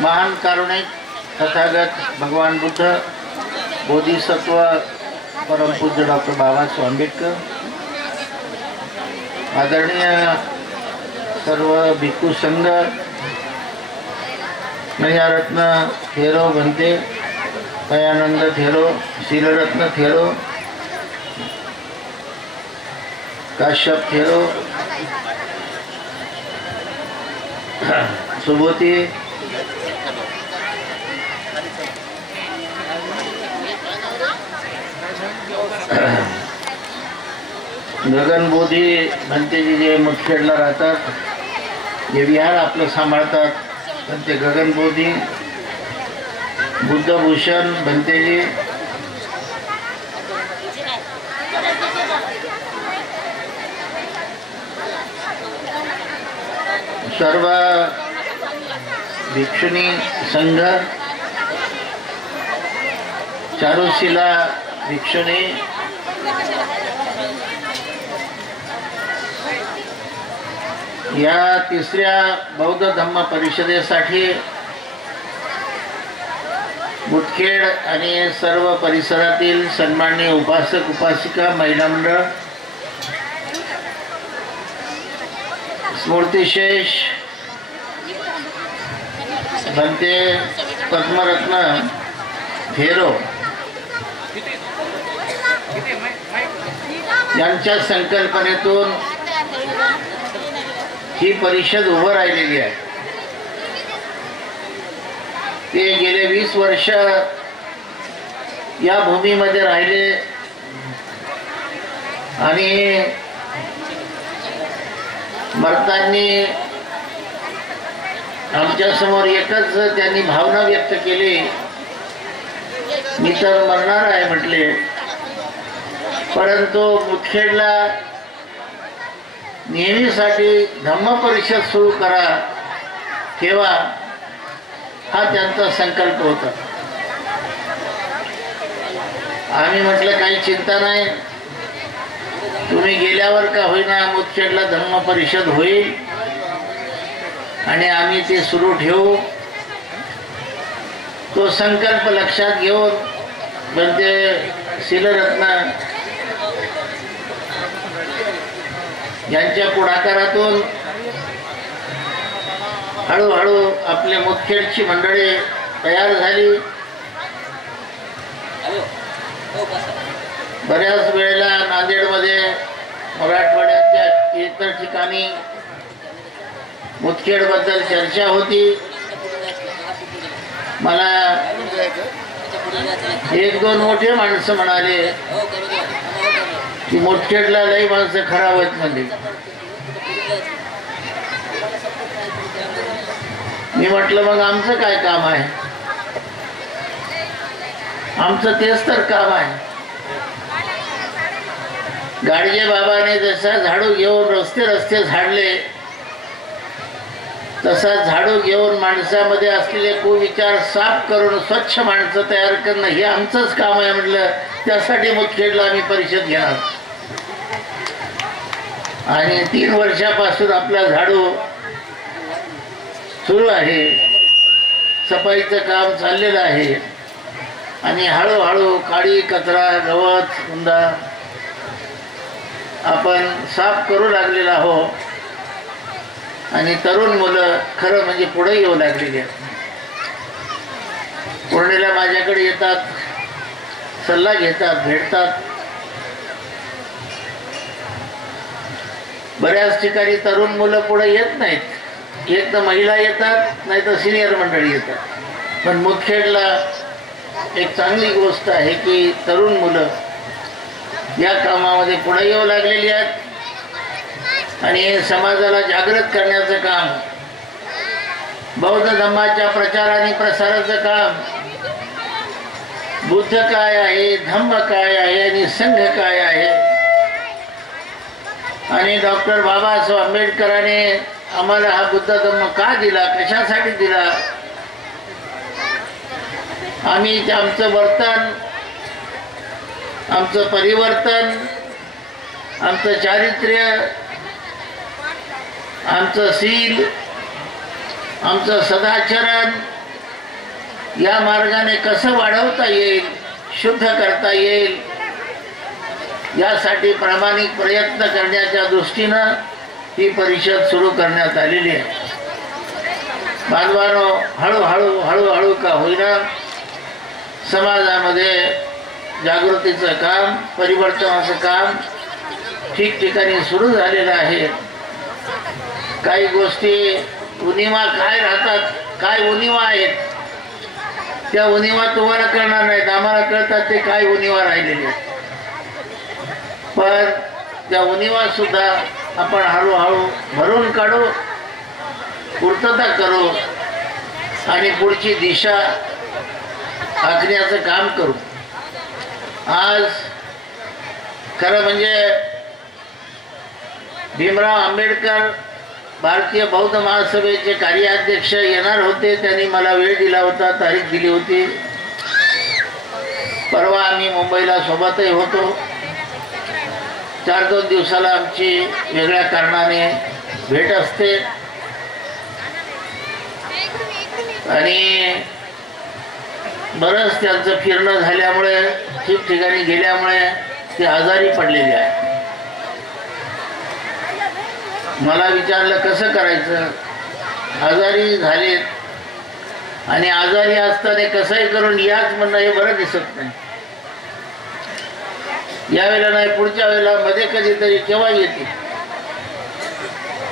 महान कारुणिक तथागत भगवान बुद्ध, बोधिसत्व परमपूज्य डॉक्टर बाबासाहेब आंबेडकर, आदरणीय सर्व भिक्खू संघ, महियारत्न थेरो बनते, दयानंद थेरो, शीलरत्न थेरो, काश्यप थेरो, सुबोती, गगनबोधी भंतेजी जे मुदखेडला राहतात, जे विहार आपलं सांभाळतात, ते गगनबोधी, बुद्धभूषण भंतेजी, सर्व भिक्षुणी संघ, चारुशिला भिक्षुणी, या तिसऱ्या बौद्ध धम्म परिषदेसाठी मुदखेड आणि सर्व परिसरातील सन्माननीय उपासक उपासिका, महिला मंडळ, स्मृतिशेष भंते पद्मरत्न थेरो यांच्या संकल्पनेतून ही परिषद उभं राहिलेली आहे। ते गेले 20 वर्ष या भूमीमध्ये राहिले आणि मरतांनी आमच्या समोर एकच त्यांनी भावना व्यक्त केली, मी तर मरणार आहे म्हटले, परंतु मुदखेडला नेहमीसाठी धम्म परिषद सुरू करा, ठेवा, हा त्यांचा संकल्प होता। आम्ही म्हटलं काही चिंता नाही, तुम्ही गेल्यावर का होईना मुदखेडला धम्म परिषद होईल आणि आम्ही ते सुरू ठेवू। तो संकल्प लक्षात घेऊन म्हणजे शीलरत्न यांच्या पुढाकारातून हळूहळू आपले मुदखेडची मंडळी तयार झाली। बऱ्याच वेळेला नांदेडमध्ये, मराठवाड्याच्या इतर ठिकाणी मुदखेडबद्दल चर्चा होती। मला 1-2 मोठे माणसं म्हणाले की मुदखेडला लई माणसं खराब आहेत म्हणजे। मी म्हटलं मग आमचं काय काम आहे, आमचं तेच तर काम आहे। गाडगे बाबाने जसा झाडू घेऊन रस्ते रस्ते झाडले, तसा झाडू घेऊन माणसामध्ये असलेले कुविचार साफ करून स्वच्छ माणसं तयार करणं हे आमचंच काम आहे म्हटलं। त्यासाठी मुदखेडला आम्ही परिषद घेणार आणि 3 वर्षापासून आपला झाडू सुरू आहे, सफाईचं काम चाललेलं आहे आणि हळूहळू काळी कचरा, गवत, हुंडा आपण साफ करू लागलेला आहोत आणि तरुण मुलं खरं म्हणजे पुढे येऊ लागलेली आहेत। पूर्णेला माझ्याकडे येतात, सल्ला घेतात, भेटतात। बऱ्याच ठिकाणी तरुण मुलं पुढे येत नाहीत, एक तर महिला येतात, नाही तर सिनियर मंडळी येतात। पण मुदखेडला एक चांगली गोष्ट आहे की तरुण मुलं या कामामध्ये पुढे येऊ लागलेली आहेत आणि समाजाला जागृत करण्याचं काम, बौद्ध धम्माच्या प्रचार आणि प्रसाराचं काम, बुद्ध काय आहे, धम्म काय आहे आणि संघ काय आहे, आणि डॉक्टर बाबासाहेब आंबेडकरांनी आम्हाला हा बुद्ध धम्म का दिला, कशासाठी दिला, आम्ही आमचं वर्तन, आमचं परिवर्तन, आमचं चारित्र्य, आमचं शील, आमचं सदाचरण या मार्गाने कसं वाढवता येईल, शुद्ध करता येईल, यासाठी प्रामाणिक प्रयत्न करण्याच्या दृष्टीनं ही परिषद सुरू करण्यात आलेली आहे. बांधवांनो, हळूहळू का होईना समाजामध्ये जागृतीचं काम, परिवर्तनाचं काम ठिकठिकाणी सुरू झालेलं आहे. काही गोष्टी उणिवा काय राहतात, काय उणिवा आहेत, त्या उणिवा तुम्हाला कळणार नाहीत, आम्हाला कळतात ते काय उणिवा राहिलेले आहेत. पण त्या उणिवा सुद्धा आपण हळूहळू भरून काढू, पूर्तता करू आणि पुढची दिशा आखण्याचं काम करू. आज खरं म्हणजे भीमराव आंबेडकर भारतीय बौद्ध महासभेचे कार्याध्यक्ष येणार होते. त्यांनी मला वेळ दिला होता, तारीख दिली होती. परवा आम्ही मुंबईला सोबतही होतो. 4-2 दिवसाला आमची वेगळ्या कारणाने भेट असते आणि बरंच त्यांचं फिरणं झाल्यामुळे, ठिकठिकाणी गेल्यामुळे ते आजारी पडलेले आहे. मला विचारलं कसं करायचं, आजारी झालेत आणि आजारी असताना कसंही करून याच म्हणणं हे बरं दिसत नाही. यावेळेला नाही, पुढच्या वेळेला मध्ये कधीतरी केव्हा येते.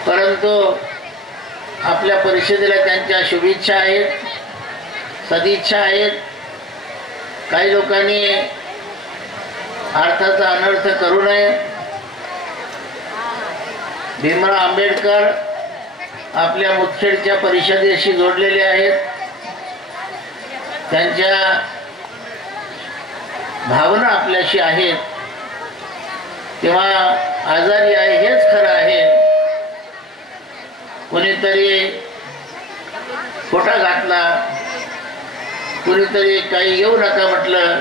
परंतु आपल्या परिषदेला त्यांच्या शुभेच्छा आहेत, सदिच्छा आहेत. काही लोकांनी अर्थाचा अनर्थ करू नये. भीमराव आंबेडकर आपल्या मुदखेडच्या परिषदेशी जोडलेले आहेत. त्यांच्या भावना आपल्याशी आहेत. तेव्हा आजारी आहे हेच खरं आहे. कोणीतरी खोटा घातला, कोणीतरी काही येऊ नका म्हटलं,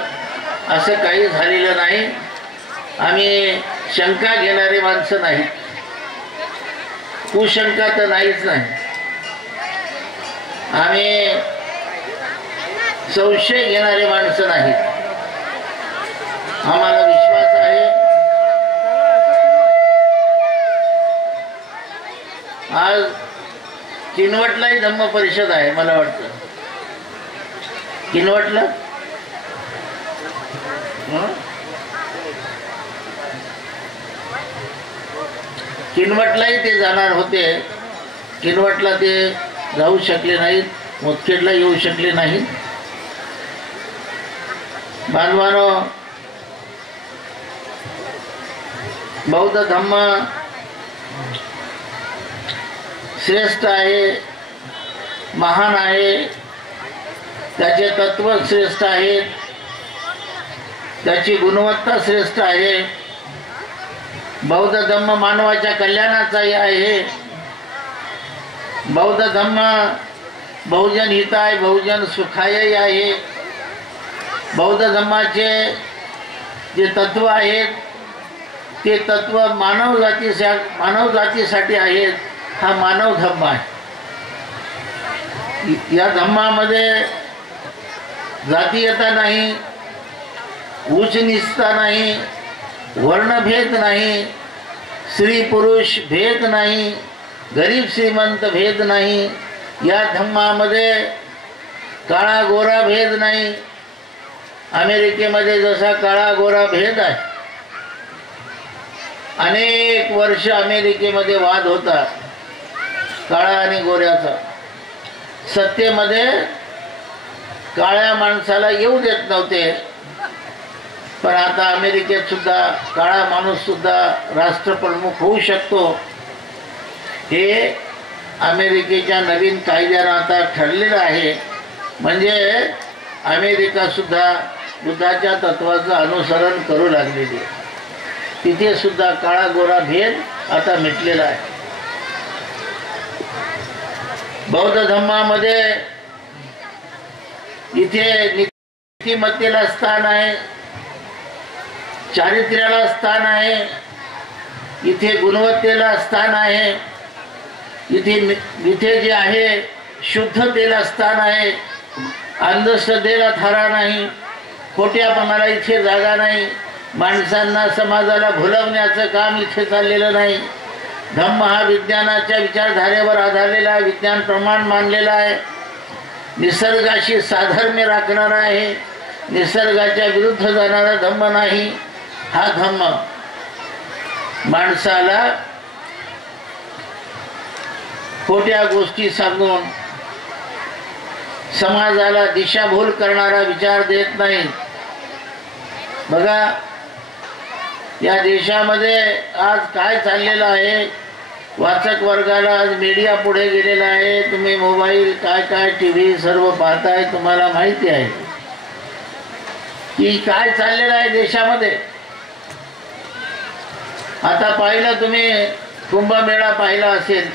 असं काही झालेलं नाही. आम्ही शंका घेणारे माणसं नाहीत, कुशंका तर नाहीच नाही. आम्ही संशय घेणारे माणसं नाहीत. आम्हाला विश्वास आहे. आज किनवटलाही धम्म परिषद आहे. मला वाटतं किनवटला किनवटलाही ते जाणार होते. किनवटला ते जाऊ शकले नाहीत, मुदखेडला येऊ शकले नाहीत. बांधवांनो, बौद्ध धम्म श्रेष्ठ आहे, महान आहे. त्याचे तत्व श्रेष्ठ आहे, त्याची गुणवत्ता श्रेष्ठ आहे. बौद्ध धम्म मानवाच्या कल्याणाचाही आहे. बौद्ध धम्म बहुजन हिताय बहुजन सुखायही आहे. बौद्ध धम्माचे जे तत्व आहेत ते तत्व मानव जातीसाठी आहेत. हा मानव धम्म आहे. या धम्मामध्ये जातीयता नाही, उच्च नीचता नाही, वर्णभेद नाही, स्त्री पुरुष भेद नाही, गरीब श्रीमंत भेद नाही. या धम्मामध्ये काळा गोरा भेद नाही. अमेरिकेमध्ये जसा काळा गोरा भेद आहे, अनेक वर्ष अमेरिकेमध्ये वाद होता काळा आणि गोऱ्याचा. सत्तेमध्ये काळ्या माणसाला येऊ देत नव्हते. पण आता अमेरिकेत सुद्धा काळा माणूस सुद्धा राष्ट्रप्रमुख होऊ शकतो. हे अमेरिकेच्या नवीन कायद्यानं आता ठरलेलं आहे. म्हणजे अमेरिका सुद्धा बुद्धाच्या तत्वाचं अनुसरण करू लागलेली आहे. तिथे सुद्धा काळा गोरा भेद आता मिटलेला आहे. बौद्ध धम्मामध्ये इथे नीतिमत्तेला स्थान आहे, चारित्र्याला स्थान आहे, इथे गुणवत्तेला स्थान आहे, इथे जे आहे शुद्धतेला स्थान आहे. अंधश्रद्धेला थारा नाही, खोट्यापणाला इथे जागा नाही, माणसांना समाजाला भुलवण्याचं काम इथे चाललेलं नाही. धम्म हा विज्ञानाच्या विचारधारेवर आधारलेला विज्ञान प्रमाण मानलेला आहे. निसर्गाशी साधर्म्य राखणारा आहे. निसर्गाच्या विरुद्ध जाणारा धम्म नाही. हा धम्म माणसाला खोट्या गोष्टी सांगून समाजाला दिशाभूल करणारा विचार देत नाही. बघा या देशामध्ये आज काय चाललेलं आहे. वाचक वर्गाला आज मीडिया पुढे गेलेला आहे. तुम्ही मोबाईल काय काय टीव्ही सर्व पाहताय. तुम्हाला माहिती आहे की काय चाललेलं आहे देशामध्ये. आता पाहिलं तुम्ही कुंभमेळा पाहिला असेल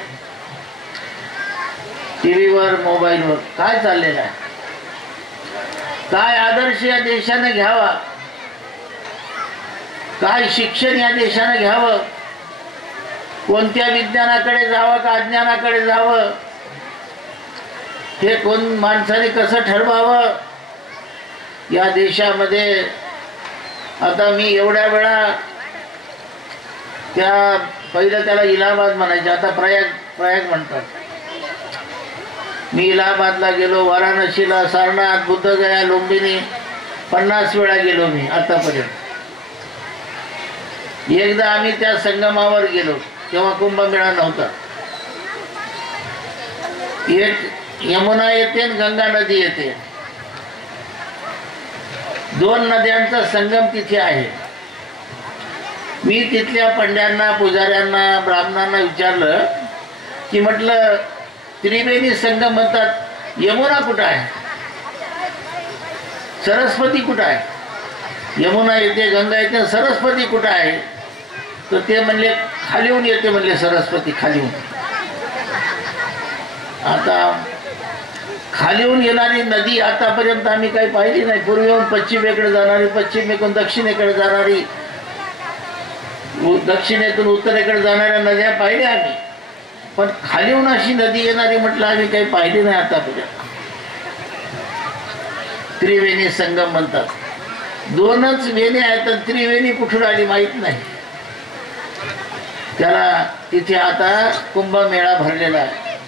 टीव्हीवर मोबाईलवर. काय चाललेलं आहे, काय आदर्श या देशाने घ्यावा, काय शिक्षण या देशाने घ्यावं, कोणत्या विज्ञानाकडे जावं का अज्ञानाकडे जावं, हे कोण माणसाने कसं ठरवावं या देशामध्ये. आता मी एवढ्या वेळा त्या पहिलं त्याला इलाहाबाद म्हणायचे, आता प्रयाग म्हणतात. मी इलाहाबादला गेलो, वाराणसीला, सारनाथ, बुद्धगया, लुंबिनी 50 वेळा गेलो मी आतापर्यंत. एकदा आम्ही त्या संगमावर गेलो तेव्हा कुंभमेळा नव्हता. एक यमुना येते आणि गंगा नदी येते, दोन नद्यांचा संगम तिथे आहे. मी तिथल्या पंड्यांना, पुजाऱ्यांना, ब्राह्मणांना विचारलं की म्हटलं त्रिवेणी संगम म्हणतात, यमुना कुठं आहे, सरस्वती कुठं आहे, यमुना येते गंगा येते सरस्वती कुठं आहे. तर ते म्हणले खालीहून येते म्हणले सरस्वती खालीहून. आता खालीहून येणारी नदी आतापर्यंत आम्ही काही पाहिली नाही. पूर्वेहून पश्चिमेकडे जाणारी, पश्चिमेकडून दक्षिणेकडे जाणारी, दक्षिणेतून उत्तरेकडे जाणाऱ्या नद्या पाहिल्या आम्ही, पण खालीहून अशी नदी येणारी म्हटलं आम्ही काही पाहिली नाही आतापर्यंत. त्रिवेणी संगम म्हणतात. दोनच वेणी आहेत, त्रिवेणी कुठून आली माहीत नाही. त्याला तिथे आता कुंभमेळा भरलेला आहे.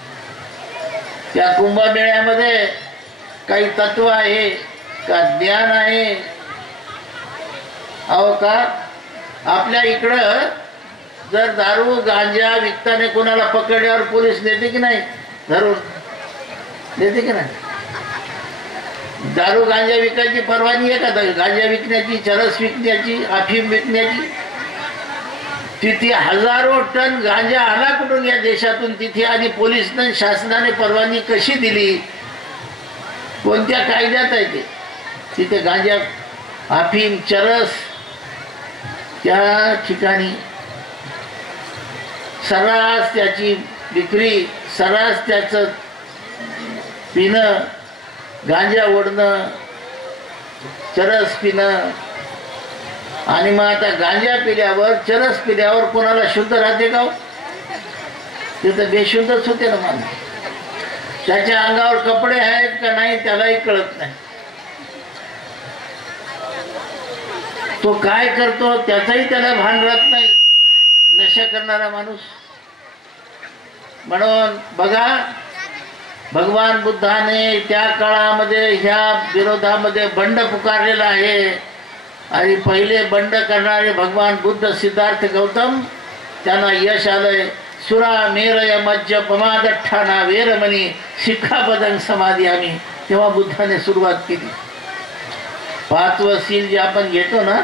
त्या कुंभमेळ्यामध्ये काही तत्व आहे का, ज्ञान आहे. अहो का आपल्या इकडं जर दारू गांजा विकताना कोणाला पकडल्यावर पोलीस नेते की नाही, धरून नेते की नाही. दारू गांजा विकायची परवानगी आहे का, गांजा विकण्याची, चरस विकण्याची, अफीम विकण्याची. तिथे हजारो टन गांजा आला कुठून या देशातून तिथे, आणि पोलिसांनी शासनाने परवानगी कशी दिली, कोणत्या कायद्यात आहे ते. तिथे गांजा, अफीम, चरस त्या ठिकाणी सर्रास त्याची विक्री, सर्रास त्याचं पिणं, गांजा ओढणं, चरस पिणं. आणि मग आता गांजा पिल्यावर, चरस पिल्यावर कोणाला शुद्ध राहते का? ते तर बेशुद्धच होते ना माणूस. त्याच्या अंगावर कपडे आहेत का नाही त्यालाही कळत नाही. तो काय करतो त्याचाही त्याला भान राहत नाही, नशा करणारा माणूस. म्हणून बघा भगवान बुद्धाने त्या काळामध्ये ह्या विरोधामध्ये बंड पुकारलेला आहे. आणि पहिले बंड करणारे भगवान बुद्ध सिद्धार्थ गौतम, त्यांना यश आलंय. सुरा मेरय मज्ज पमादठ्ठाना वेरमणी शिखापदं समाधी आम्ही. तेव्हा बुद्धाने सुरुवात केली. 5वं सील जे आपण घेतो ना,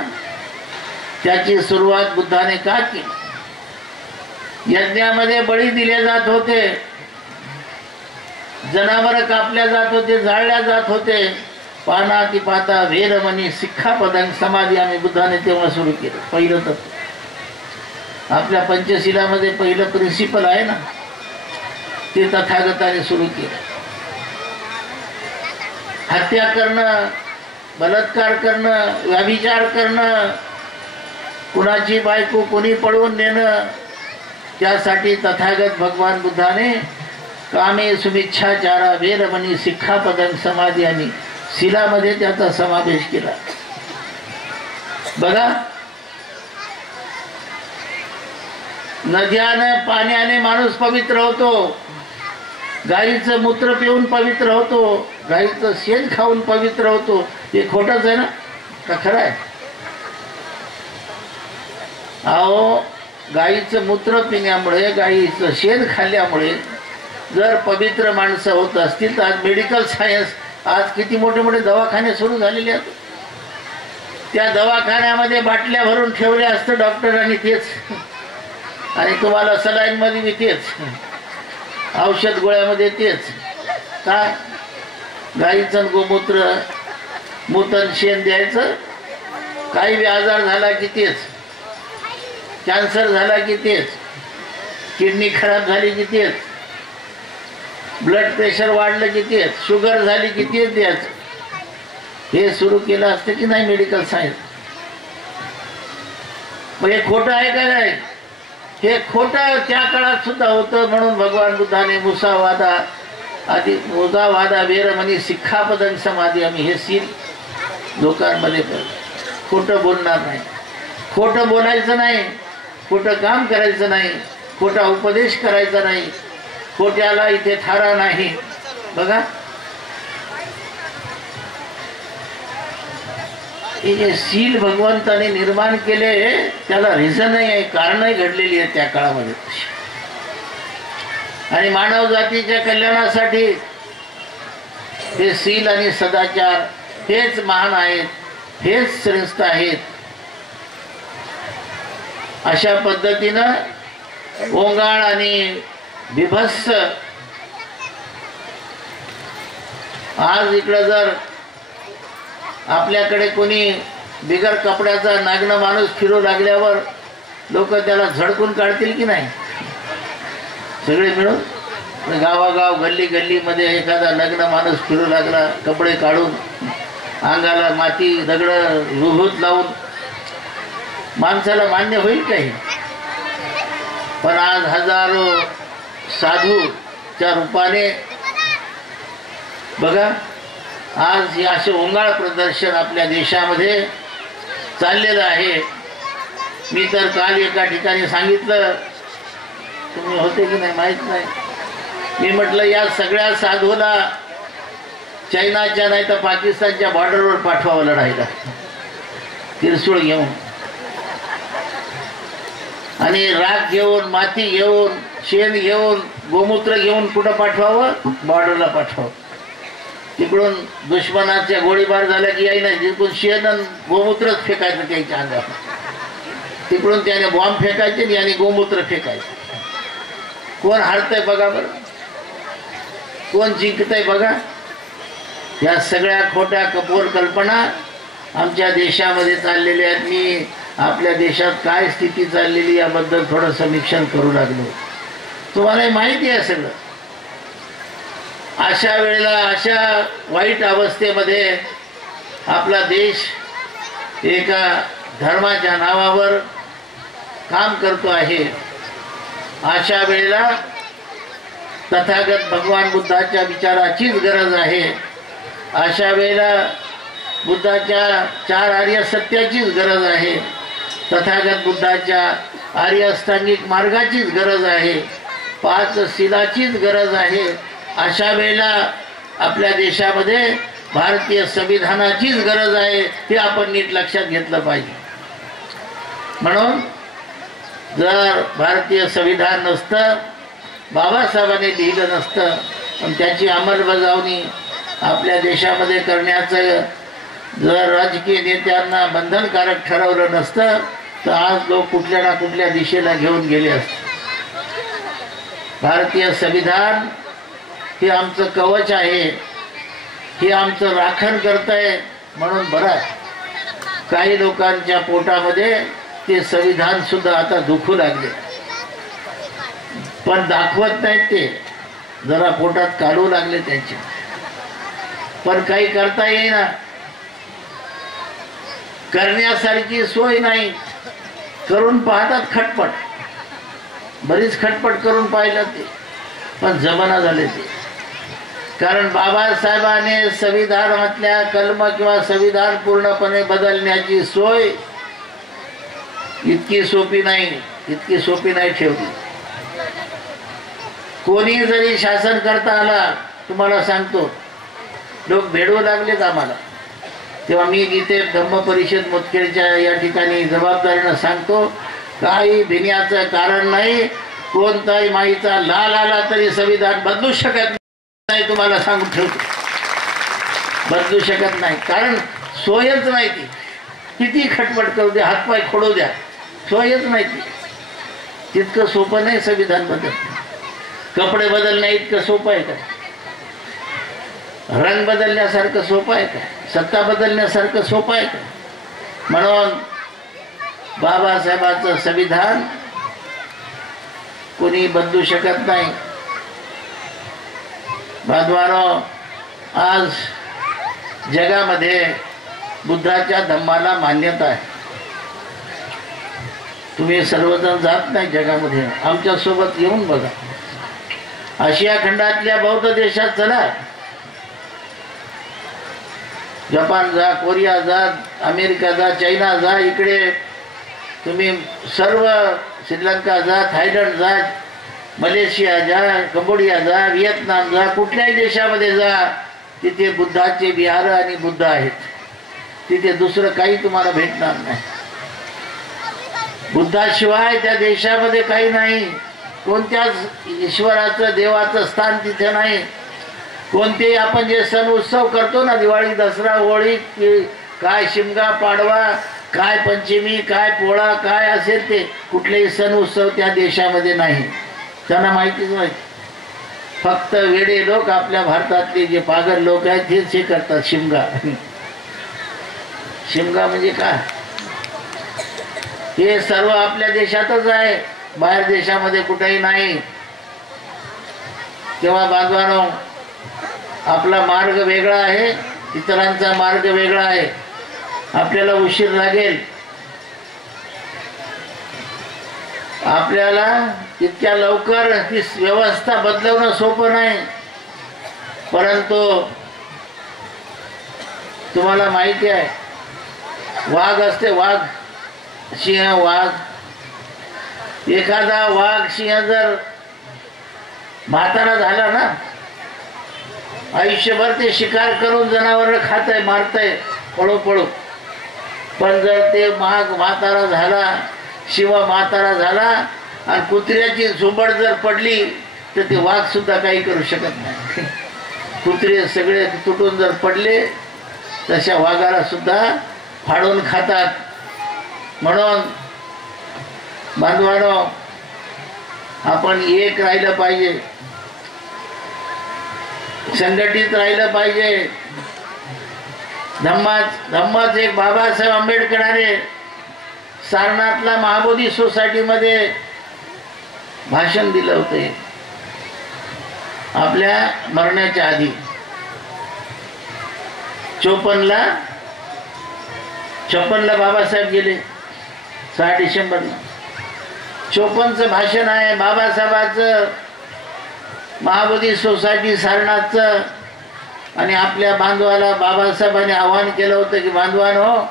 त्याची सुरुवात बुद्धाने का केली. यज्ञामध्ये बळी दिले जात होते, जनावर कापल्या जात होते, जाळल्या जात होते. पानाती पाता वेरमणी शिखापदं समाधी आम्ही बुद्धाने तेव्हा सुरू केलं. पहिलं तत्व आपल्या पंचशिलामध्ये पहिलं प्रिन्सिपल आहे ना, ते तथागताने सुरू केलं. हत्या करणं, बलात्कार करणं, व्यभिचार करणं, कुणाची बायको कोणी पळवून नेणं, त्यासाठी तथागत भगवान बुद्धाने कामे सुमिच्छाचारा वेरमणी सिक्खापदं समाधी आणि शिलामध्ये त्याचा समावेश केला. बघा, नद्याने पाण्याने माणूस पवित्र होतो, गाईचं मूत्र पिऊन पवित्र होतो, गाईचं शेण खाऊन पवित्र होतो. हे खोटंच आहे ना का खरं आहे? अहो, गाईचं मूत्र पिण्यामुळे, गाईचं शेण खाल्ल्यामुळे जर पवित्र माणसं होत असतील तर आज मेडिकल सायन्स, आज किती मोठे मोठे दवाखाने सुरू झालेले आहेत. त्या दवाखान्यामध्ये बाटल्या भरून ठेवले असतं डॉक्टरांनी तेच, आणि तुम्हाला सलाईनमध्ये बी तेच, औषध गोळ्यामध्ये तेच. काय गाईचं गोमूत्र मूतन शेण द्यायचं, काही बी आजार झाला की तेच, कॅन्सर झाला की तेच, किडनी खराब झाली की तेच, ब्लड प्रेशर वाढलं की तेच, शुगर झाली की तेच द्यायचं. हे सुरू केलं असतं की नाही मेडिकल सायन्स? मग हे खोटं आहे का नाही? हे खोटं त्या काळात सुद्धा होतं. म्हणून भगवान बुद्धाने मुसावादा वेरमणी सिक्खापदं समाधी आम्ही हे सील लोकांमध्ये खोटं बोलणार नाही, खोटं बोलायचं नाही, खोटं काम करायचं नाही, खोटा उपदेश करायचा नाही, खोट्याला इथे थारा नाही. बघा, हे जे सील भगवंताने निर्माण केले त्याला रिझन आहे, कारणही घडलेली आहे त्या काळामध्ये. आणि मानव जातीच्या कल्याणासाठी हे सील आणि सदाचार हेच महान आहेत, हेच श्रेष्ठ आहेत. अशा पद्धतीनं ओंगाळ आणि बिभत्स आज इकडं जर आपल्याकडे कोणी बिगर कपड्याचा नागण माणूस फिरू लागल्यावर लोक त्याला झडकून काढतील की नाही? सगळे मिळून गावागाव गल्ली गल्लीमध्ये एखादा नग्न माणूस फिरू लागला कपडे काढून, अंगाला माती दगड विभूत लावून, माणसाला मान्य होईल काही? पण आज हजारो साधूच्या रूपाने बघा, आज हे असे ओंगाळ प्रदर्शन आपल्या देशामध्ये चाललेलं आहे. मी तर काल एका ठिकाणी सांगितलं, तुम्ही होते की नाही माहीत नाही, मी म्हटलं या सगळ्या साधूला चायनाच्या नाही तर पाकिस्तानच्या बॉर्डरवर पाठवावं लढायला, त्रिशूळ घेऊन आणि राख घेऊन, माती घेऊन, शेण घेऊन, गोमूत्र घेऊन कुठं पाठवावं? बॉर्डरला पाठवावं. तिकडून दुश्मनाच्या गोळीबार झाला की याय नाही, तिकडून शेण गोमूत्रच फेकायचं त्याच्या अंगावर, तिकडून त्याने बॉम्ब फेकायचे आणि गोमूत्र फेकायचे. कोण हारतंय बघा बरं, कोण जिंकतंय बघा. या सगळ्या खोट्या कपोर कल्पना आमच्या देशामध्ये चाललेल्या आहेत. मी आपल्या देशात काय स्थिती चाललेली याबद्दल थोडं समीक्षण करू लागलो. तुम्हाला माहिती आहे सगळं. अशा वेळेला, अशा वाईट अवस्थेमध्ये आपला देश एका धर्माच्या नावावर काम करतो आहे. अशा वेळेला तथागत भगवान बुद्धाच्या विचाराचीच गरज आहे. अशा वेळेला बुद्धाच्या 4 आर्य सत्याचीच गरज आहे. तथागत बुद्धाच्या आर्य अष्टांगिक मार्गाचीच गरज आहे. 5 शिलाचीच गरज आहे. अशा वेळेला आपल्या देशामध्ये भारतीय संविधानाचीच गरज आहे. हे आपण नीट लक्षात घेतलं पाहिजे. म्हणून जर भारतीय संविधान नसतं, बाबासाहेबांनी लिहिलं नसतं, पण त्याची अंमलबजावणी आपल्या देशामध्ये करण्याचं जर राजकीय नेत्यांना बंधनकारक ठरवलं नसतं तर आज लोक कुठल्या ना कुठल्या दिशेला घेऊन गेले असते. भारतीय संविधान हे आमचं कवच आहे, हे आमचं राखण करतंय. म्हणून बरं आहे, काही लोकांच्या पोटामध्ये ते संविधान सुद्धा आता दुखू लागले, पण दाखवत नाहीत. ते जरा पोटात काढू लागले त्यांचे, पण काही करता येईना. करण्यासारखी सोय नाही. करून पाहतात खटपट, बरीच खटपट करून पाहिलं ते, पण जमाना झाले ते. कारण बाबासाहेबांनी संविधानातल्या कलम किंवा संविधान पूर्णपणे बदलण्याची सोय इतकी सोपी नाही ठेवली. कोणी जरी शासन करता आला, तुम्हाला सांगतो, लोक भेडवू लागलेत आम्हाला. तेव्हा मी इथे धम्म परिषद मुदखेडच्या या ठिकाणी जबाबदारीनं सांगतो, काही भिण्याचं कारण नाही. कोणताही माईचा लाल आला तरी संविधान बदलू शकत नाही. तुम्हाला सांगून ठेवतो, बदलू शकत नाही. कारण सोयच नाही ती. किती खटपट करू द्या, हातपाय खोडू द्या, सोयच नाही ती. तितकं सोपं नाही संविधान बदल. कपडे बदलण्या इतकं सोपं आहे काय? रंग बदलण्यासारखं सोपं आहे काय? सत्ता बदलण्यासारखं सोपं आहे काय? म्हणून बाबासाहेबांचं संविधान कोणी बदलू शकत नाही. बांधवांनो, आज जगामध्ये बुद्धाच्या धम्माला मान्यता आहे. तुम्ही सर्वजण जात नाही जगामध्ये, आमच्यासोबत येऊन बघा. आशिया खंडातल्या बौद्ध देशात चला, जपान जा, कोरिया जा, अमेरिका जा, चायना जा, इकडे तुम्ही सर्व, श्रीलंका जा, थायलंड जा, मलेशिया जा, कंबोडिया जा, व्हिएतनाम जा, कुठल्याही देशामध्ये जा, तिथे बुद्धाचे विहार आणि बुद्ध आहेत. तिथे दुसरं काही तुम्हाला भेटणार नाही. बुद्धाशिवाय त्या देशामध्ये काही नाही. कोणत्याच ईश्वराचं, देवाचं स्थान तिथे नाही. कोणतेही आपण जे सण उत्सव करतो ना, दिवाळी, दसरा, होळी, काय शिमगा, पाडवा, काय पंचमी, काय पोळा, काय असेल ते, कुठलेही सण उत्सव त्या देशामध्ये नाही. त्यांना माहितीच नाही. फक्त वेडे लोक, आपल्या भारतातले जे पागल लोक आहेत तेच हे करतात शिमगा. शिमगा म्हणजे काय? हे सर्व आपल्या देशातच आहे, बाहेर देशामध्ये कुठेही नाही. तेव्हा बांधवांनो, आपला मार्ग वेगळा आहे, इतरांचा मार्ग वेगळा आहे. आपल्याला उशीर लागेल. आपल्याला इतक्या लवकर ही व्यवस्था बदलवणं सोपं नाही. परंतु तुम्हाला माहिती आहे, वाघ असते, वाघ, सिंह, वाघ. एखादा वाघ, सिंह जर म्हातारा झाला ना, आयुष्यभर ते शिकार करून जनावर खातंय, मारतंय पळू. पण जर ते वाघ म्हातारा झाला, शिव म्हातारा झाला आणि कुत्र्याची झुंबड जर पडली तर ते वाघ सुद्धा काही करू शकत नाही. कुत्रे सगळे तुटून जर पडले, तशा वाघाला सुद्धा फाडून खातात. म्हणून बांधवांनो, आपण एक राहिलं पाहिजे, संघटित राहिलं पाहिजे. धम्माच एक बाबासाहेब आंबेडकरांनी सारनाथला महाबोधी सोसायटीमध्ये भाषण दिलं होतं. आपल्या मरण्याच्या आधी 56ला बाबासाहेब गेले, 6 डिसेंबरला. 54चं भाषण आहे बाबासाहेबांचं, महाबोधी सोसायटी सारनाथचं. आणि आपल्या बांधवाला बाबासाहेबांनी आवाहन केलं होतं की बांधवांनो,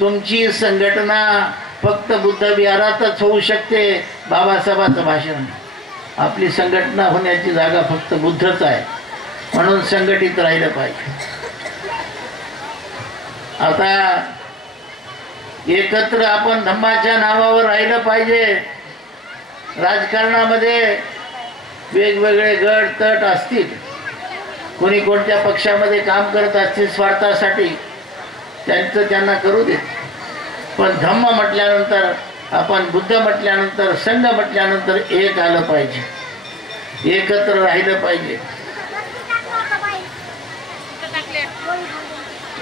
तुमची संघटना फक्त बुद्ध विहारातच होऊ शकते. बाबासाहेबांचं भाषण, आपली संघटना होण्याची जागा फक्त बुद्धच आहे. म्हणून संघटित राहिलं पाहिजे. आता एकत्र आपण धम्माच्या नावावर राहिलं पाहिजे. राजकारणामध्ये वेगवेगळे गट तट असतील, कोणी कोणत्या पक्षामध्ये काम करत असतील स्वार्थासाठी, त्यांचं त्यांना करू दे. पण धम्म म्हटल्यानंतर, आपण बुद्ध म्हटल्यानंतर, संघ म्हटल्यानंतर एक आलं पाहिजे, एकत्र राहिलं पाहिजे.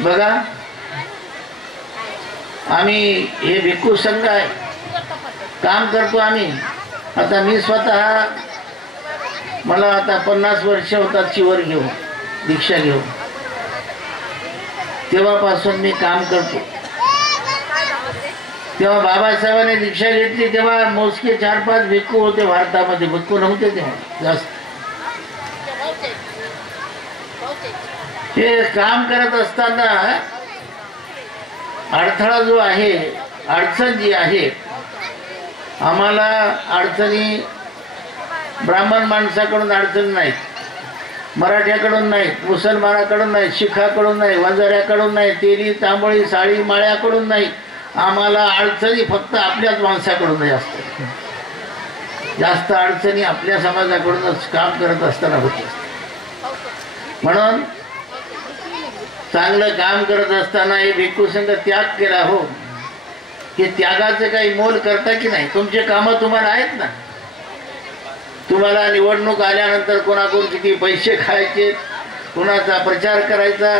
बघा, आम्ही हे भिक्खू संघ आहे, काम करतो आम्ही. आता मी स्वतः, मला आता 50 वर्ष होतात चिवर घेऊन, दीक्षा घेऊन. तेव्हापासून मी काम करतो. तेव्हा बाबासाहेबांनी दीक्षा घेतली तेव्हा मोजके 4-5 भिक्खू होते भारतामध्ये, भिक्खू नव्हते तेव्हा जास्त. हे काम करत असताना अडथळा जो आहे, अडचण जी आहे, आम्हाला अडचणी ब्राह्मण माणसाकडून अडचण नाहीत, मराठ्याकडून नाहीत, मुसलमानाकडून नाहीत, शिखाकडून नाही, वंजाऱ्याकडून नाही, तेली तांबळी साळी माळ्याकडून नाही. आम्हाला अडचणी फक्त आपल्याच माणसाकडून असतात. जास्त अडचणी आपल्या समाजाकडूनच काम करत असताना होते. म्हणून चांगलं काम करत असताना हे भिक्खू संघ त्याग केला हो. हे त्यागाचं काही मोल करता की नाही? तुमचे कामं तुम्हाला आहेत ना. तुम्हाला निवडणूक आल्यानंतर कोणाकडून किती पैसे खायचे, कुणाचा प्रचार करायचा,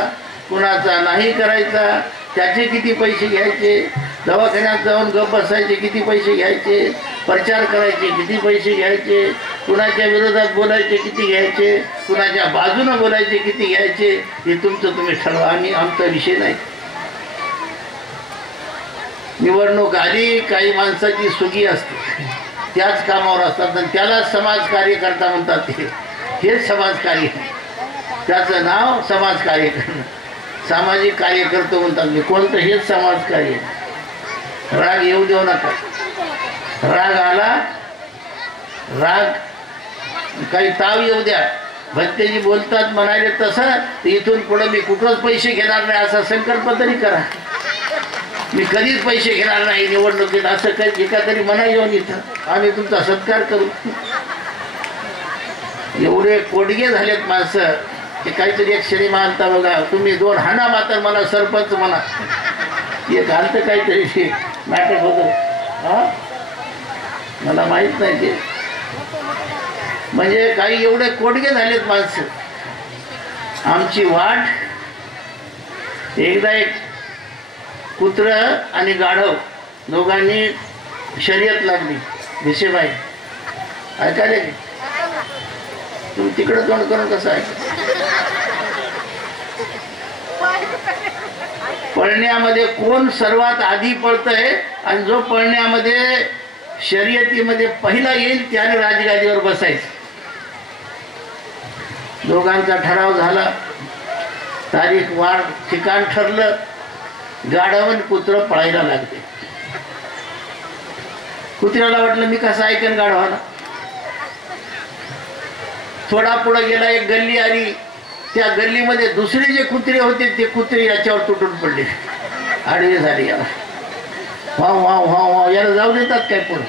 कुणाचा नाही करायचा, त्याचे किती पैसे घ्यायचे, दवाखान्यात जाऊन गप बसायचे किती पैसे घ्यायचे, प्रचार करायचे किती पैसे घ्यायचे, कुणाच्या विरोधात बोलायचे किती घ्यायचे, कुणाच्या बाजूनं बोलायचे किती घ्यायचे, हे तुमचं तुम्ही ठरवा. आमचा विषय नाही. निवडणूक आली, काही माणसाची सुगी असते, त्याच कामावर असतात आणि त्यालाच समाजकार्य करता म्हणतात. हेच समाजकार्य, त्याचं नाव समाजकार्य करणं. सामाजिक कार्य करतो म्हणतात मी. कोणतं? हेच समाजकार्य. राग येऊ देऊ नका. राग आला, राग काही ताव येऊ द्या. भत्तेजी बोलतात म्हणाले तसं, इथून पुढे मी कुठंच पैसे घेणार नाही असा संकल्प तरी करा. मी कधीच पैसे घेणार नाही निवडणुकीत असं काही एका तरी मना येऊन इथं आम्ही तुमचा सत्कार करू. एवढे कोडगे झालेत माणसं की काहीतरी एक सिनेमा आणता बघा तुम्ही, 2 हाना मात्र मला सरपंच म्हणा, एक आलतं काहीतरी नाटक होतं. हा, मला माहित नाही ते. म्हणजे काही एवढे कोडगे झालेत माणसं. आमची वाट. एकदा एक कुत्र आणि गाढव दोघांनी शर्यत लागली. भिसेबाई ऐकायला की तुम्ही तिकडं तोंड करून कसं ऐक. पळण्यामध्ये कोण सर्वात आधी पळतंय आणि जो पळण्यामध्ये शर्यतीमध्ये पहिला येईल त्याने राजगादीवर बसायचं. दोघांचा ठराव झाला, तारीख वार ठिकाण ठरलं. गाढवून कुत्र पळायला लागते. कुत्र्याला वाटलं मी कसं ऐकेन गाढवाला. थोडा पुढे गेला, एक गल्ली आली. त्या गल्लीमध्ये दुसरे जे कुत्रे होते ते कुत्रे याच्यावर तुटून पडले, आडवे झाले. याला वाव वाव वाव वाव, याला जाऊ देतात काय पुढे.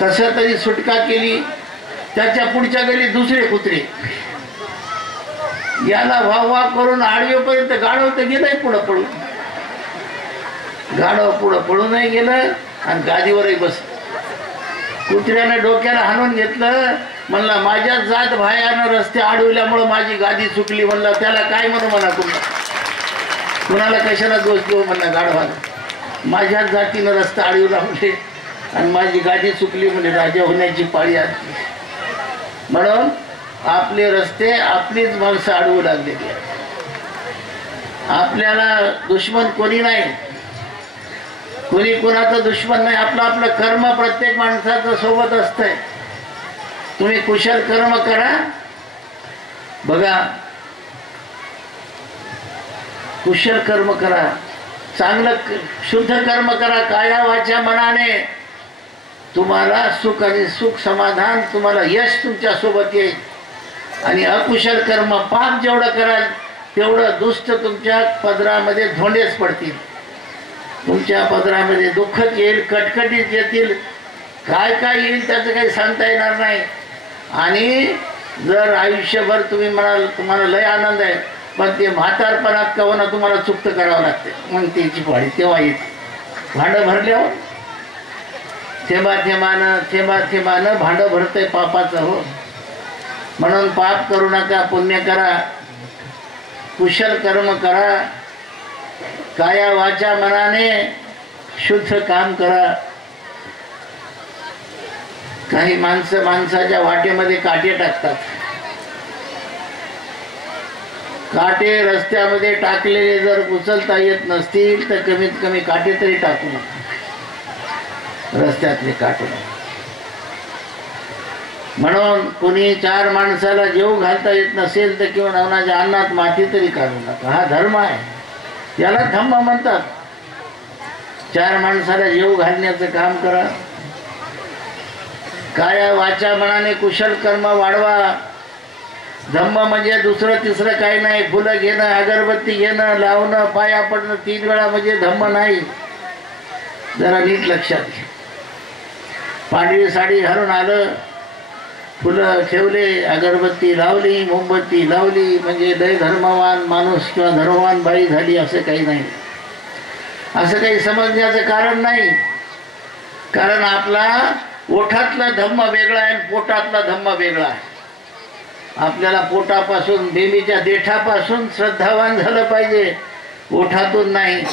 कसं तरी सुटका केली. त्याच्या पुढच्या गल्लीत दुसरे कुत्रे, याला वाव वाव करून आडवेपर्यंत गाढव तर गेलंय पुढं पळून. गाढव पुढं पळून नाही गेलं आणि गादीवरही बसलं. कुत्र्याने डोक्याला हाणून घेतलं. म्हणला माझ्या जात भायानं रस्ते अडवल्यामुळं माझी गादी चुकली. म्हणला त्याला काय म्हणू म्हणा, कुणाला कशाला दोष देऊ म्हणला. गाढवाला माझ्या जातीनं रस्ता अडवला म्हणजे आणि माझी गादी चुकली म्हणजे राजा होण्याची पाळी आली. म्हणून आपले रस्ते आपलीच माणसं अडवू लागलेली आहेत. आपल्याला दुश्मन कोणी नाही, कोणी कोणाचं दुश्मन नाही. आपलं आपलं कर्म प्रत्येक माणसाचं सोबत असतंय. तुम्ही कुशल कर्म करा. बघा, कुशल कर्म करा, चांगलं शुद्ध कर्म करा. काया वाचा मनाने तुम्हाला सुख आणि सुख समाधान, तुम्हाला यश तुमच्या सोबत येईल. आणि अकुशल कर्म पाप जेवढं कराल तेवढं दुष्ट तुमच्या पदरामध्ये धोंडेच पडतील. तुमच्या पदरामध्ये दुःखच येईल, कटकटीच येतील, काय काय येईल त्याचं काही सांगता येणार नाही. आणि जर आयुष्यभर तुम्ही म्हणाल तुम्हाला लय आनंद आहे, पण ते म्हातारपणात का होणा तुम्हाला चुकतं करावं लागते. मग त्याची पाळी तेव्हा येते. भांडं भरल्यावर थेंबानं भांडं भरतंय पापाचं. हो, म्हणून पाप करू नका, पुण्य करा, कुशल कर्म करा, काया वाचा मनाने शुद्ध काम करा. काही माणसं माणसाच्या वाटेमध्ये काटे टाकतात. काटे रस्त्यामध्ये टाकलेले जर उचलता येत नसतील तर कमीत कमी काटे तरी टाकू नका. रस्त्यातले काटे म्हणून कुणी 4 माणसाला जेव घालता येत नसेल तर किंवा नवनाच्या अन्नात माती तरी काढू नका, हा धर्म आहे, याला धम्म म्हणतात. 4 माणसाला जेव घालण्याचं काम करा. काय वाचा मनाने कुशल कर्म वाढवा. धम्म म्हणजे दुसरं तिसरं काही नाही. फुलं घेणं, अगरबत्ती घेणं, लावणं, पाया पडणं 3 वेळा म्हणजे धम्म नाही. जरा नीट लक्षात घ्या. पांढरी साडी घालून आलं, फुलं ठेवले, अगरबत्ती लावली, मोमबत्ती लावली म्हणजे लय धर्मवान माणूस किंवा धर्मवान बाई झाली असं काही नाही. असं काही समजण्याचं कारण नाही. कारण आपला ओठातला धम्म वेगळा आहे, पोटातला धम्म वेगळा आहे. आपल्याला पोटापासून, बेबीच्या देठापासून श्रद्धावान झालं पाहिजे, ओठातून नाही.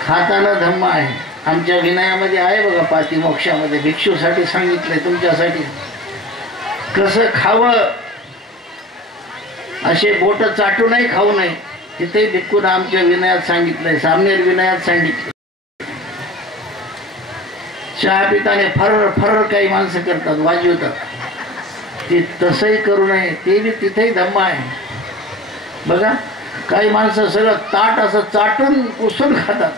खाताना धम्म आहे. आमच्या विनयामध्ये आहे बघा, पातिमोक्षामध्ये भिक्षूसाठी सांगितलंय, तुमच्यासाठी कसं खावं. असे बोट चाटूनही खाऊ नये, तिथे भिक्खून आमच्या विनयात सांगितलंय, सामनेर विनयात सांगितलं. चहा पिताने फर फर काही माणसं करतात, वाजवतात, ते तसंही करू नये. ते बी तिथेही धम्म आहे बघा. काही माणसं सगळं ताट असं चाटून पुसून खातात,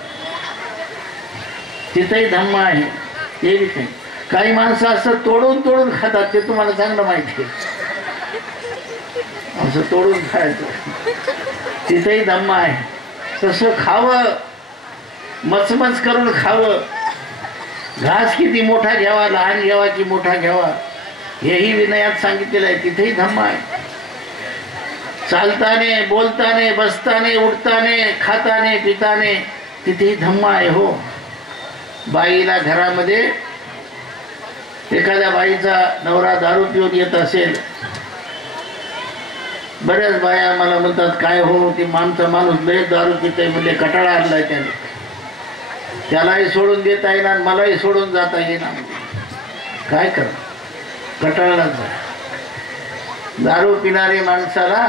तिथेही धम्म आहे. ते बी काही माणसं असं तोडून तोडून खातात, ते तुम्हाला चांगलं माहिती आहे. असं तोडून खायचं, तिथेही धम्म आहे. तसं खावं, मचमच करून खावं. घास किती मोठा घ्यावा, लहान घ्यावा की मोठा घ्यावा, हेही विनयात सांगितलेलं आहे, तिथेही धम्म आहे. चालताने, बोलताने, बसताने, उठताने, खाताने, पिताने तिथेही धम्म आहे. हो, बाईला घरामध्ये एखाद्या बाईचा नवरा दारू पिऊन येत असेल, बऱ्याच बाया मला म्हणतात, काय हो ते आमचा माणूस लय दारू पितोय, म्हणजे कटाळा आणलाय त्याने, त्यालाही सोडून देता येणार, मलाही सोडून जाता येणार, काय कर, कटाळाच. दारू पिणारी माणसाला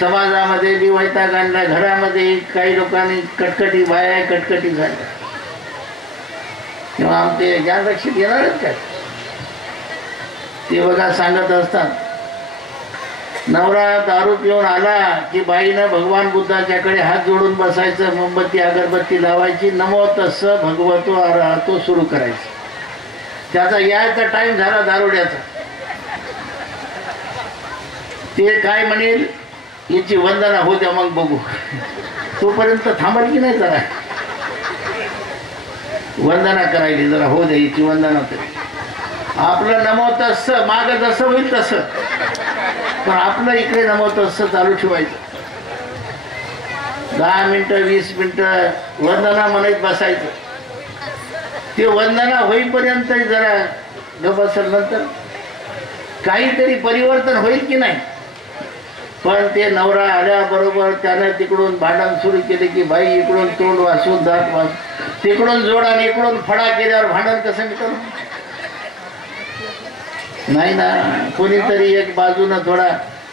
समाजामध्ये बी वैताग आणला, घरामध्ये काही लोकांनी कटकटी बाया कटकटी झाल्या, तेव्हा आमचे ज्ञान रक्षित येणारच काय. ते बघा सांगत असतात, नवरा दारू पिऊन आला की बाईनं भगवान बुद्धाच्याकडे हात जोडून बसायचं, मोमबत्ती अगरबत्ती लावायची, नमो तस्स भगवतो अरहतो सुरू करायचं. त्याचा यायचा टाइम झाला दारुड्याचा, ते काय म्हणेल, याची वंदना होत्या मग बघू, तोपर्यंत थांबल की नाही, जरा वंदना करायची, जरा हो दे याची वंदना तरी. आपलं नमो तस्स माग जसं होईल तसं, पण आपलं इकडे नमो तस्स चालू ठेवायचं. 10 मिनिटं 20 मिनिटं वंदना म्हणत बसायचं. ते वंदना होईपर्यंत जरा गप असेल, नंतर काहीतरी परिवर्तन होईल की नाही. पण ते नवरा आल्याबरोबर त्यानं तिकडून भांडण सुरू केले की बाई इकडून तोंड वासून दात वास, तिकडून जोडा आणि इकडून फडा केल्यावर भांडण कसं मिटलं नाही ना. कोणीतरी एक बाजूनं थोडा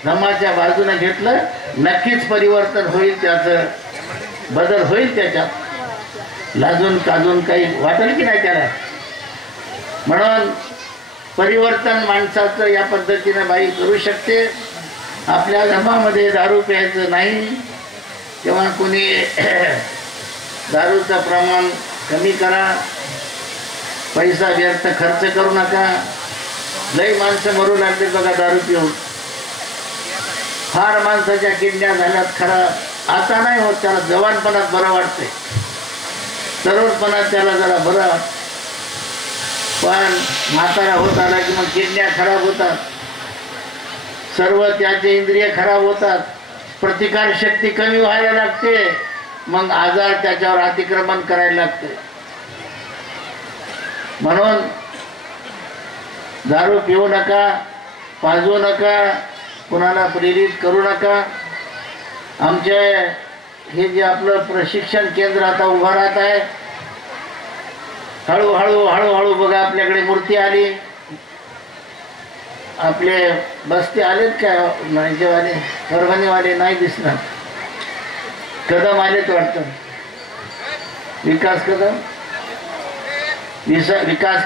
धम्माच्या बाजूनं घेतलं, नक्कीच परिवर्तन होईल, त्याचं बदल होईल, त्याच्यात लाजून काजून काही वाटेल की नाही त्याला. म्हणून परिवर्तन माणसाचं या पद्धतीने बाई करू शकते. आपल्या धर्मामध्ये दारू प्यायचं नाही. तेव्हा कोणी दारूचं प्रमाण कमी करा, पैसा व्यर्थ खर्च करू नका. लई माणसं मरू लागले बघा दारू पिऊन, फार माणसाच्या किडण्या झाल्यात खरं. आता नाही होत, त्याला जवानपणात बरं वाटतंय, तरुणपणात त्याला जरा बरं, पण म्हातारा होत आला की मग किडण्या खराब होतात, सर्व त्याचे इंद्रिय खराब होतात, प्रतिकार शक्ती कमी व्हायला लागते, मग आजार त्याच्यावर अतिक्रमण करायला लागते. म्हणून दारू पिऊ नका, पाजवू नका, कुणाला प्रेरित करू नका. आमचे हे जे आपलं प्रशिक्षण केंद्र आता उभं राहत आहे, हळूहळू हळूहळू बघा आपल्याकडे मूर्ती आली, आपले बस्ते आलेत काय नाहीजेवाले, परभणीवाले नाही दिसणार, कदम आलेत वाटतं, विकास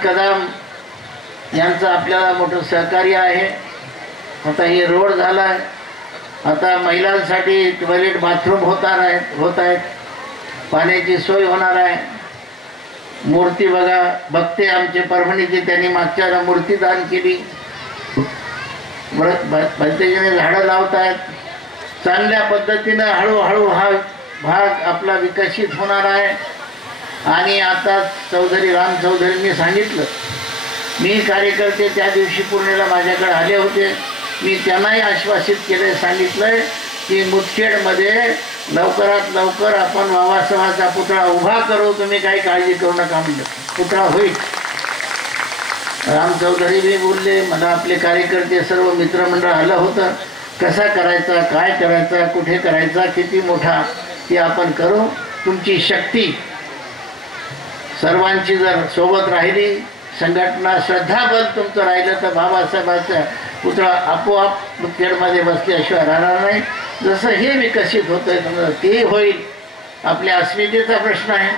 कदम यांचं आपल्याला मोठं सहकार्य आहे. आता हे रोड झाला आहे, आता महिलांसाठी टॉयलेट बाथरूम होत आहेत, पाण्याची सोय होणार आहे. मूर्ती बघा, बघते आमचे परभणीची, त्यांनी मागच्या मूर्ती दान केली. भंतेजीने झाडं लावत आहेत. चांगल्या पद्धतीनं हळूहळू हा भाग आपला विकसित होणार आहे. आणि आता चौधरी राम चौधरींनी सांगितलं, मी कार्यकर्ते त्या दिवशी पूर्णेला माझ्याकडे आले होते, मी त्यांनाही आश्वासित केले, सांगितलंय की मुदखेडमध्ये लवकरात लवकर आपण बाबासाहेबांचा पुतळा उभा करू, तुम्ही काही काळजी करू नका. म्हणलं पुतळा होईल. राम चौधरी बी बोलले, मला आपले कार्यकर्ते सर्व मित्रमंडळ आलं होतं, कसा करायचा, काय करायचा, कुठे करायचा, किती मोठा ते आपण करू. तुमची शक्ती सर्वांची जर सोबत राहिली, संघटना श्रद्धाबल तुमचं राहिलं तर बाबासाहेबांचा पुतळा आपोआप मुदखेडमध्ये बसल्याशिवाय राहणार नाही. जसं हे विकसित होतं ते होईल. आपल्या अस्मितेचा प्रश्न आहे,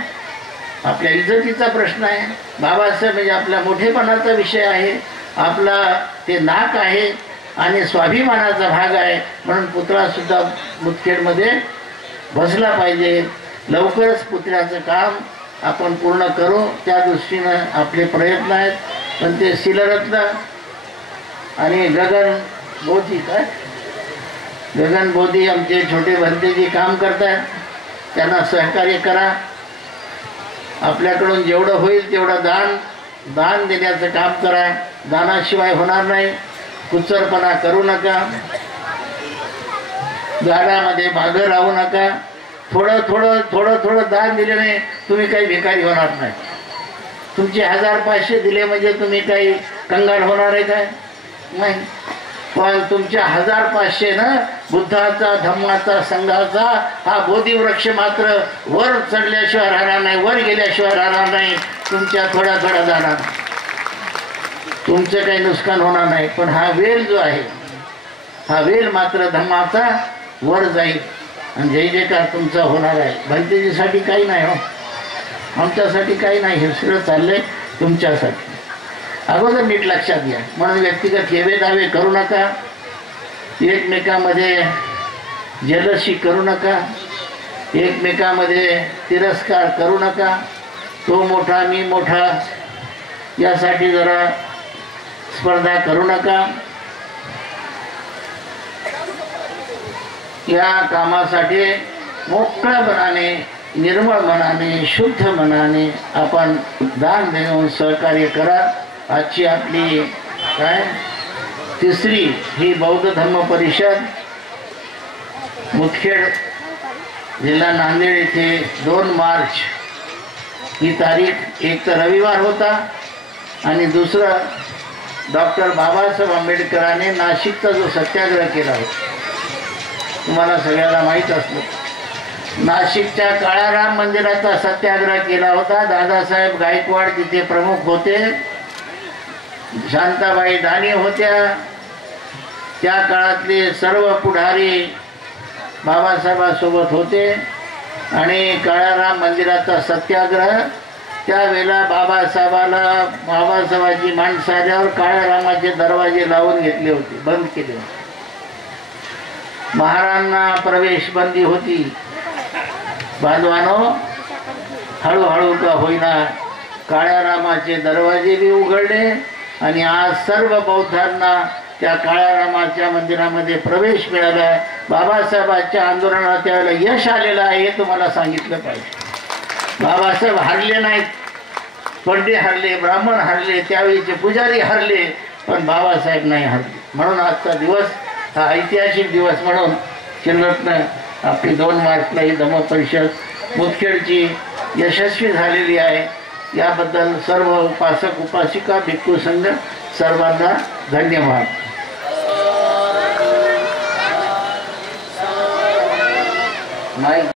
आपल्या इज्जतीचा प्रश्न आहे. बाबासाहेब म्हणजे आपल्या मोठेपणाचा विषय आहे, आपला ते नाक आहे आणि स्वाभिमानाचा भाग आहे. म्हणून पुतळासुद्धा मुदखेडमध्ये बसला पाहिजे. लवकरच पुतळ्याचं काम आपण पूर्ण करू, त्या दृष्टीनं आपले प्रयत्न आहेत. पण ते सिलरत्न आणि गगन बोधी आमचे छोटे भंतेजी काम करतात, त्यांना सहकार्य करा. आपल्याकडून जेवढं होईल तेवढं दान देण्याचं काम करा. दानाशिवाय होणार नाही. कुचरपणा करू नका, झाडामध्ये मागं राहू नका. थोडं थोडं दान दिल्याने तुम्ही काही भिकारी होणार नाही. तुमचे 1000-500 दिले म्हणजे तुम्ही काही कंगाल होणार आहे काय? नाही. पण तुमच्या 1000-500 ना बुद्धाचा, धम्माचा, संघाचा हा बोधिवृक्ष मात्र वर चढल्याशिवाय राहणार नाही, वर गेल्याशिवाय राहणार नाही. तुमच्या थोड्या दानात तुमचं काही नुकसान होणार नाही. पण हा वेल जो आहे, हा वेल मात्र धम्माचा वर जाईल आणि जय जयकार तुमचा होणार आहे. भंतेजीसाठी काही नाही हो, आमच्यासाठी काही नाही. हे सगळं चाललंय तुमच्यासाठी. अगोदर नीट लक्षात घ्या. म्हणून व्यक्तिगत हेवे दावे करू नका, एकमेकामध्ये जलसी करू नका, एकमेकामध्ये तिरस्कार करू नका. तो मोठा मी मोठा यासाठी जरा स्पर्धा करू नका. या कामासाठी मोकळ्या मनाने, निर्मळ मनाने, शुद्ध मनाने आपण दान देऊन सहकार्य करा. आजची आपली काय तिसरी ही बौद्ध धम्म परिषद मुदखेड जिल्हा नांदेड येथे 2 मार्च ही तारीख, एक तर रविवार होता आणि दुसरं डॉक्टर बाबासाहेब आंबेडकरांनी नाशिकचा जो सत्याग्रह केला होता, तुम्हाला सगळ्याला माहीत असलं. नाशिकच्या काळाराम मंदिराचा सत्याग्रह केला होता. दादासाहेब गायकवाड तिथे प्रमुख होते, शांताबाई दानी होत्या. त्या काळातले सर्व पुढारी बाबासाहेबांसोबत होते आणि काळाराम मंदिराचा सत्याग्रह त्यावेळेला बाबासाहेबांची माणसं आल्यावर काळारामाचे दरवाजे लावून घेतले होते, बंद केले होते. महाराजांना प्रवेश बंदी होती. बांधवानो, हळूहळू का होईना काळारामाचे दरवाजे बी उघडले आणि आज सर्व बौद्धांना त्या काळारामाच्या मंदिरामध्ये प्रवेश मिळाला. बाबासाहेबांच्या आंदोलनाला त्यावेळेला यश आलेलं आहे हे तुम्हाला सांगितलं पाहिजे. बाबासाहेब हरले नाहीत, पंडित हरले, ब्राह्मण हरले, त्यावेळीचे पुजारी हरले, पण बाबासाहेब नाही हरले. म्हणून आजचा दिवस हा ऐतिहासिक दिवस म्हणून चिल्लतनं आपली 2 मार्चला ही धम्म परिषद मुदखेडची यशस्वी झालेली आहे. याबद्दल सर्व उपासक, उपासिका, भिक्खू संघ सर्वांना धन्यवाद.